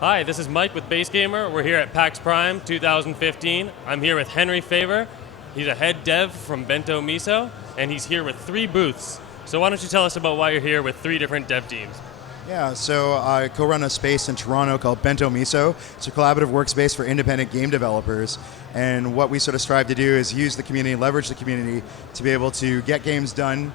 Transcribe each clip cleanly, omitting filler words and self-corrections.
Hi, this is Mike with BasedGamer. We're here at PAX Prime 2015. I'm here with Henry Faber. He's a head dev from Bento Miso, and he's here with 3 booths. So why don't you tell us about why you're here with 3 different dev teams? Yeah, so I co-run a space in Toronto called Bento Miso. It's a collaborative workspace for independent game developers. And what we sort of strive to do is use the community, leverage the community to be able to get games done,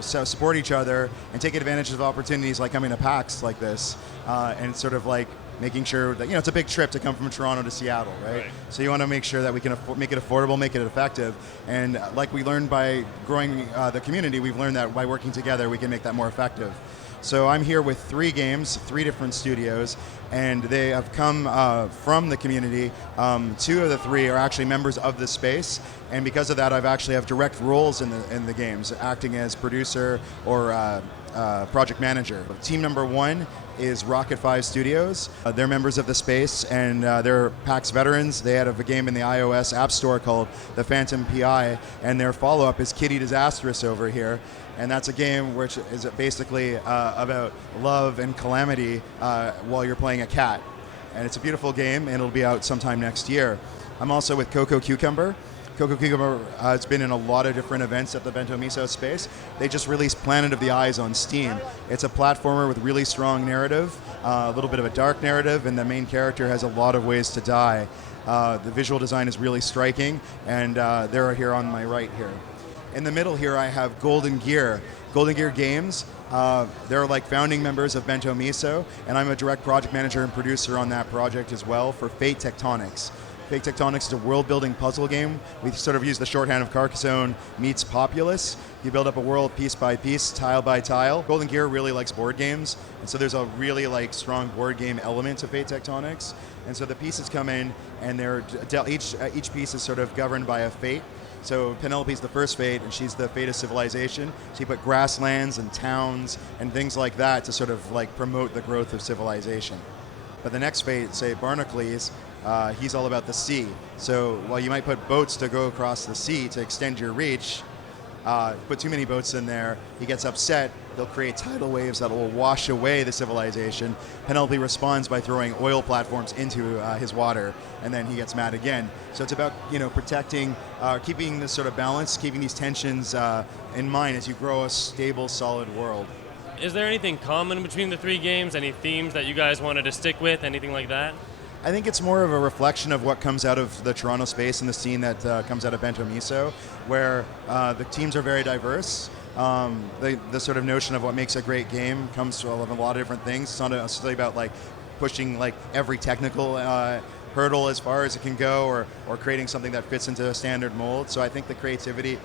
support each other, and take advantage of opportunities like coming to PAX like this, and sort of like making sure that, it's a big trip to come from Toronto to Seattle, right? So you want to make sure that we can make it affordable, make it effective. And like we learned by growing the community, we've learned that by working together, we can make that more effective. So I'm here with 3 games, 3 different studios, and they have come from the community. 2 of the 3 are actually members of the space, and because of that, I've actually have direct roles in the games, acting as producer or project manager. Team number 1 is Rocket 5 Studios. They're members of the space, and they're PAX veterans. They had a game in the iOS App Store called The Phantom PI, and their follow-up is Kitty Disastrous over here. And that's a game which is basically about love and calamity while you're playing a cat. And it's a beautiful game, and it'll be out sometime next year. I'm also with Coco Cucumber. Coco Cucumber has been in a lot of different events at the Bento Miso space. They just released Planet of the Eyes on Steam. It's a platformer with really strong narrative, a little bit of a dark narrative, and the main character has a lot of ways to die. The visual design is really striking, and they're here on my right here. In the middle here, I have Golden Gear. Golden Gear Games, they're like founding members of Bento Miso, and I'm a direct project manager and producer on that project as well for Fate Tectonics. Fate Tectonics is a world-building puzzle game. We sort of use the shorthand of Carcassonne meets Populous. You build up a world piece by piece, tile by tile. Golden Gear really likes board games, and so there's a really strong board game element to Fate Tectonics. And so the pieces come in, and they're each piece is sort of governed by a fate. So Penelope's the first fate, and she's the fate of civilization. So you put grasslands and towns and things like that to sort of like promote the growth of civilization. But the next fate, say Barnacles, he's all about the sea. So while you might put boats to go across the sea to extend your reach, put too many boats in there, he gets upset, they'll create tidal waves that will wash away the civilization. Penelope responds by throwing oil platforms into his water, and then he gets mad again. So it's about protecting, keeping this sort of balance, keeping these tensions in mind as you grow a stable, solid world. Is there anything common between the 3 games? Any themes that you guys wanted to stick with? Anything like that? I think it's more of a reflection of what comes out of the Toronto space and the scene that comes out of Bento Miso, where the teams are very diverse. The sort of notion of what makes a great game comes from a lot of different things. It's not necessarily about pushing every technical hurdle as far as it can go, or creating something that fits into a standard mold. So I think the creativity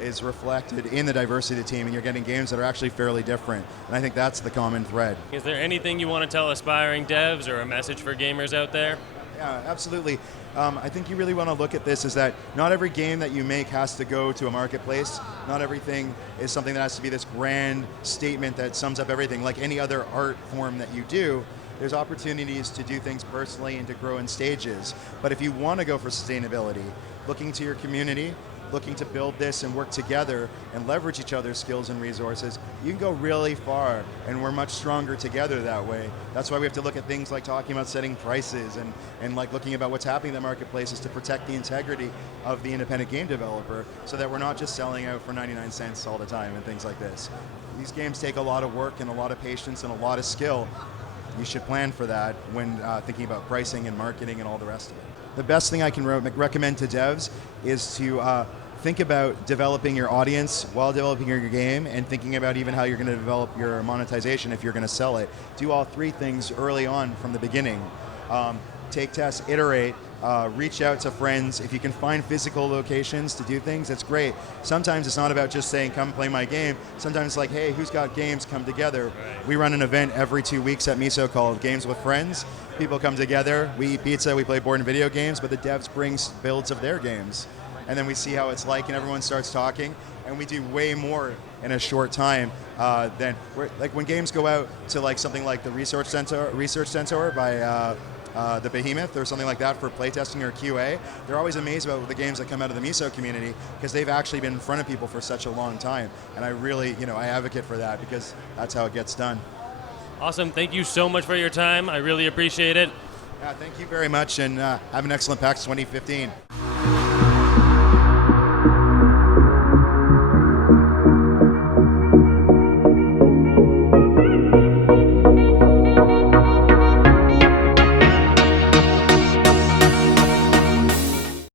is reflected in the diversity of the team, and you're getting games that are actually fairly different. And I think that's the common thread. Is there anything you want to tell aspiring devs or a message for gamers out there? Yeah, absolutely. I think you really want to look at this as that not every game that you make has to go to a marketplace. Not everything is something that has to be this grand statement that sums up everything. Like any other art form that you do, there's opportunities to do things personally and to grow in stages. But if you want to go for sustainability, looking to your community, looking to build this and work together and leverage each other's skills and resources, you can go really far, and we're much stronger together that way. That's why we have to look at things like talking about setting prices and like looking about what's happening in the marketplaces to protect the integrity of the independent game developer, so that we're not just selling out for 99 cents all the time and things like this. These games take a lot of work and a lot of patience and a lot of skill. You should plan for that when thinking about pricing and marketing and all the rest of it. The best thing I can recommend to devs is to think about developing your audience while developing your game, and thinking about even how you're going to develop your monetization if you're going to sell it. Do all 3 things early on from the beginning. Take tests, iterate, reach out to friends. If you can find physical locations to do things, it's great. Sometimes it's not about just saying, come play my game. Sometimes it's like, hey, who's got games? Come together. Right. We run an event every 2 weeks at Miso called Games with Friends. People come together, we eat pizza, we play board and video games, but the devs bring builds of their games. And then we see how it's like, and everyone starts talking, and we do way more in a short time than when games go out to something like the Research Center by the Behemoth or something like that for playtesting or QA. They're always amazed about the games that come out of the Miso community, because they've actually been in front of people for such a long time. And I really, I advocate for that, because that's how it gets done. Awesome. Thank you so much for your time. I really appreciate it. Thank you very much, and have an excellent PAX 2015.